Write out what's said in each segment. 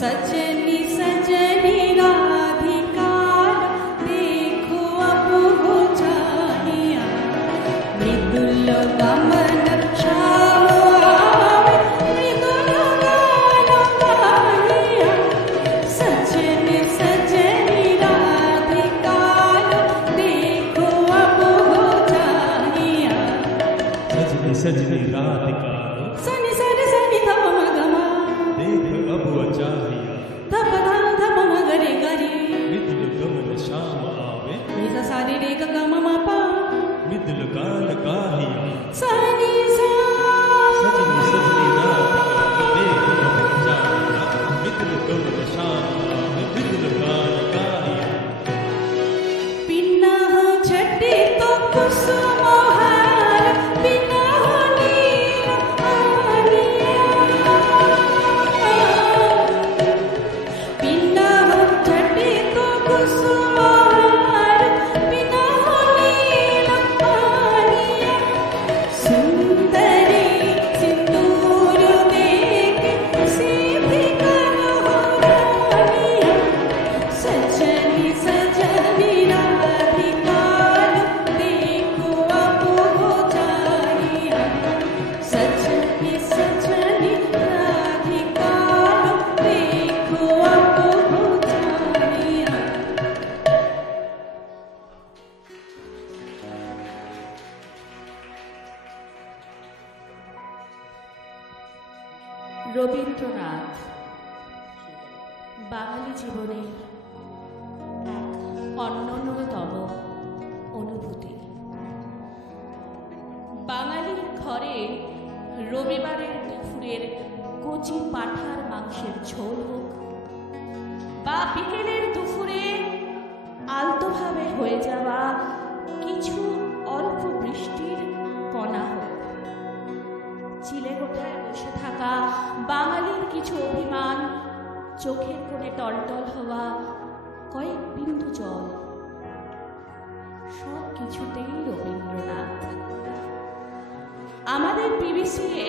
सजनी सजनी राधिका देखो अब हो जानिया मृदुल गमन श्याम मृदुल गानिया सजनी सजनी राधिका देखो अब हो जानिया सजनी सजनी राधिका सनी सनी सनी धम मगमा देख अब चाहिया धप धम धम मगरे गरी मृदुल गमन श्याम आवे निजा सारे रे ग ग म म पा मृदुल गान गाहिया सनी सा सजनी सजनी राधिका देख अब चाहिया मृदुल गमन श्याम आवे मृदुल गान गाहिया पिन्ना छटी तो कुसुम हार पिन्ना नील आनिया पिन्ना छटी तो कुसुम हार पिन्ना नील आनिया सुंदरी सिंदूर देख सीधी करो रानिया सजनी सजनी राधिका देखो अब हो जानिया सजनी सजनी राधिका देखो अब हो जानिया রবীন্দ্রনাথ বাঙালি জীবনের এক অনন্যতম অনুভূতি। বাঙালির ঘরে রবিবারের দুপুরের কচি পাঁঠার মাংসের ঝোল হোক বা বিকেলের দুপুরে আলতোভাবে হয়ে যাওয়া কিছু অল্প বৃষ্টির কণা হোক, চিলেকোঠায় বসে থাকা বাঙালির কিছু অভিমান, চোখের কোণে টলটল হওয়া কয়েক বিন্দু জল, সব কিছুতেই রবীন্দ্রনাথ। আমাদের বিবিসিএ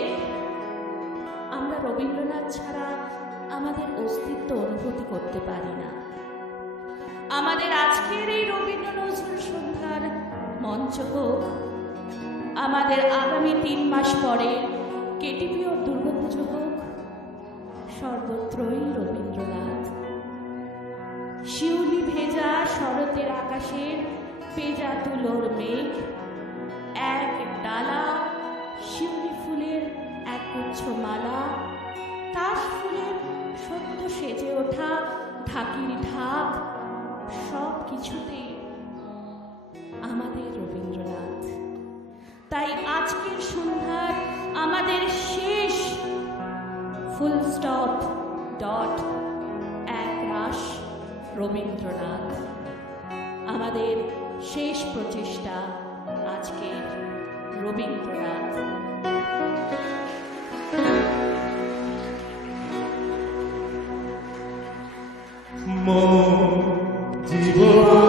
আমরা রবীন্দ্রনাথ ছাড়া আমাদের অস্তিত্ব অনুভূতি করতে পারি না। আমাদের আজকের এই রবীন্দ্র নজরুল সন্ধ্যার মঞ্চ হোক, আমাদের আগামী 3 মাস পরে কেটিপি ও দুর্গাপুজো হোক, সর্বত্রই রবীন্দ্রনাথ। শিউলি ভেজা শরতের আকাশের পেজা তুলোর মেঘ, এক ডালা শিউলি ফুলের একগুচ্ছ মালা, তাস ফুলের সদ্য সেজে ওঠা ঢাকির ঢাক, সব কিছুতেই আমাদের রবীন্দ্রনাথ। তাই আজকের সন্ধ্যার আমাদের শেষ ফুল স্টপ ডট একরাশ রবীন্দ্রনাথ। আমাদের শেষ প্রচেষ্টা আজকের রবীন্দ্রনাথ। জীবন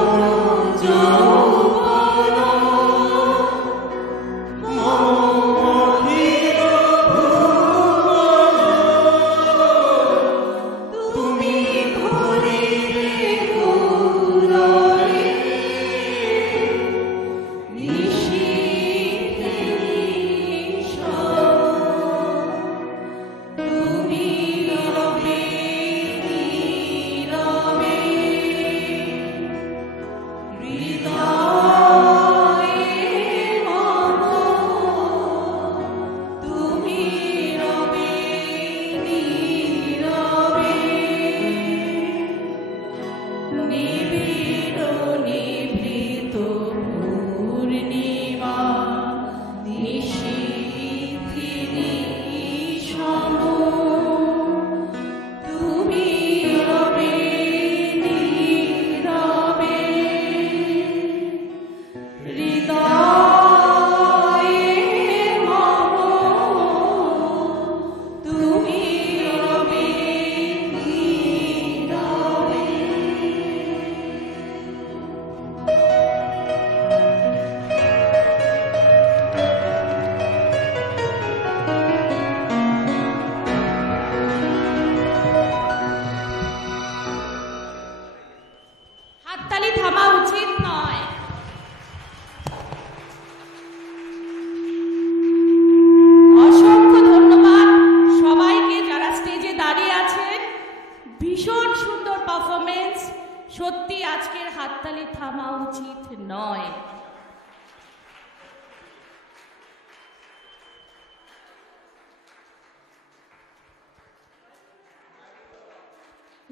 তুমি রবে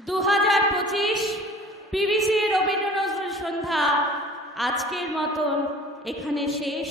2025 পিবিসি রবীন্দ্র নজরুল সন্ধ্যা আজকের মতন এখানে শেষ।